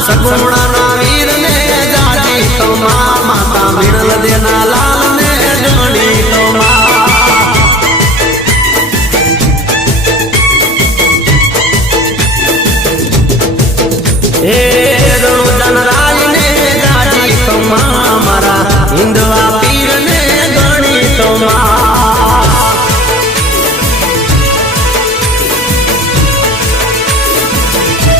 સગુણાના વીરને જાજી કમા માતા મિણલ દેના લાલને જણી કમા એ